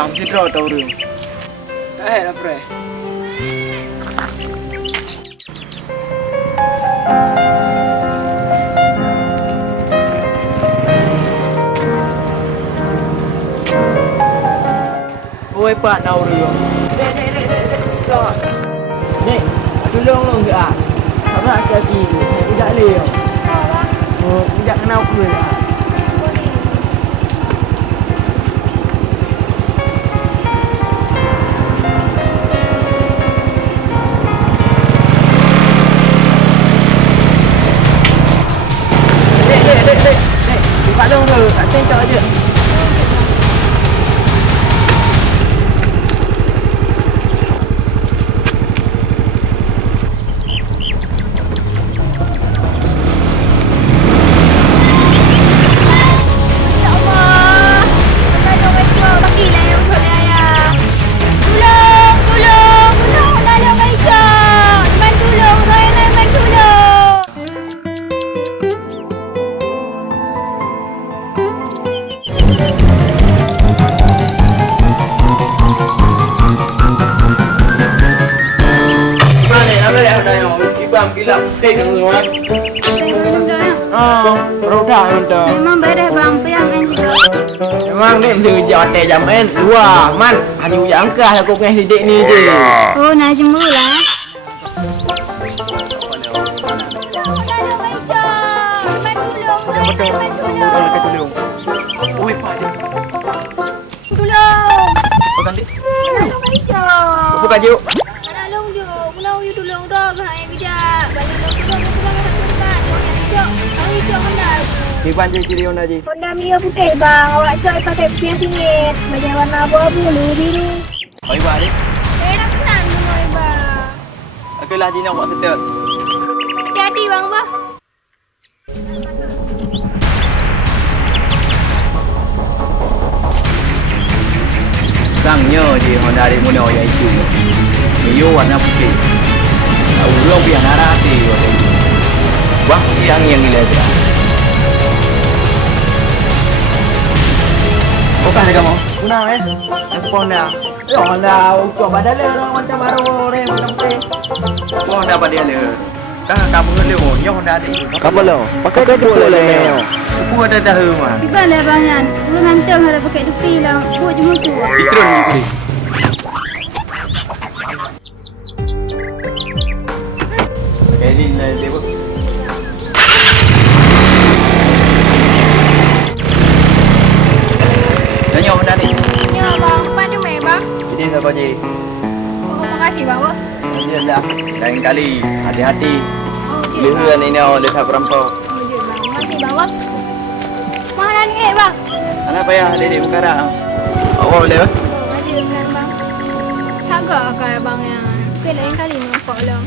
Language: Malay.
làm xịt rồi tàu đường. Ê, nó phải. Ôi bạn nào đường. Rồi. Nih, tulong long ke ah. Apa kaki tu? Tidak leh. Oh, tidak kenal ke ah. Dek. Buka dong tu, kat sini aja. Gila, semua. Oh, roda anda. Memang beres bang, payah main juga. Memang ni mesti jawatan zaman dua man. Aduh jangkah aku pengen sidik ni je. Oh, nak jemur lah. Betul. Oi, Pak. Tolong. Bukan dik. Tolong Aisyah. Buka juk. Tolong je. Kenapa you tolong dah ke hang bijak. Balik tolong dekat. Orang yang bijak. Hang bijak mana? Di panjang kiri Honda ji. Honda Mia putih bang. Awak coy pakai putih singit. Macam warna abu-abu, biru. Oi, Pak dik. Nak kenal semua bang. Okeylah ji nak buat setel. Hati-hati bang bah. Sangnya je Honda dik muna ya itu. Iyo warna putih. Ulang biar narasi. Wah, yang gila tu. Bukan dia kamu. Guna Respon dah. Honda ukur badan dia orang macam baru orang macam ni. Honda badan dia. Dah kamu leu nyo Honda dik. Apa lo? Pakai kedua le. Aku ada dah mah. Tiba lah bangan. Belum hantar ada pakai dupi lah. Buat je motor. Itron ni. Elin lah dia. Tanya Honda dik. Ya bang, depan tu main bang. Ini siapa je? Oh, makasih bang. Wah. Dia dah. Lain kali hati-hati. Oh, je bang. Lihat ni dia dah perampok. Oh, je bang. Makasih bang. Wah. Mahal ni bang. Alah payah dia perkara. Awak boleh ke? Oh, ada benar bang. Harga kan bang yang. Okey lain kali nampak lah.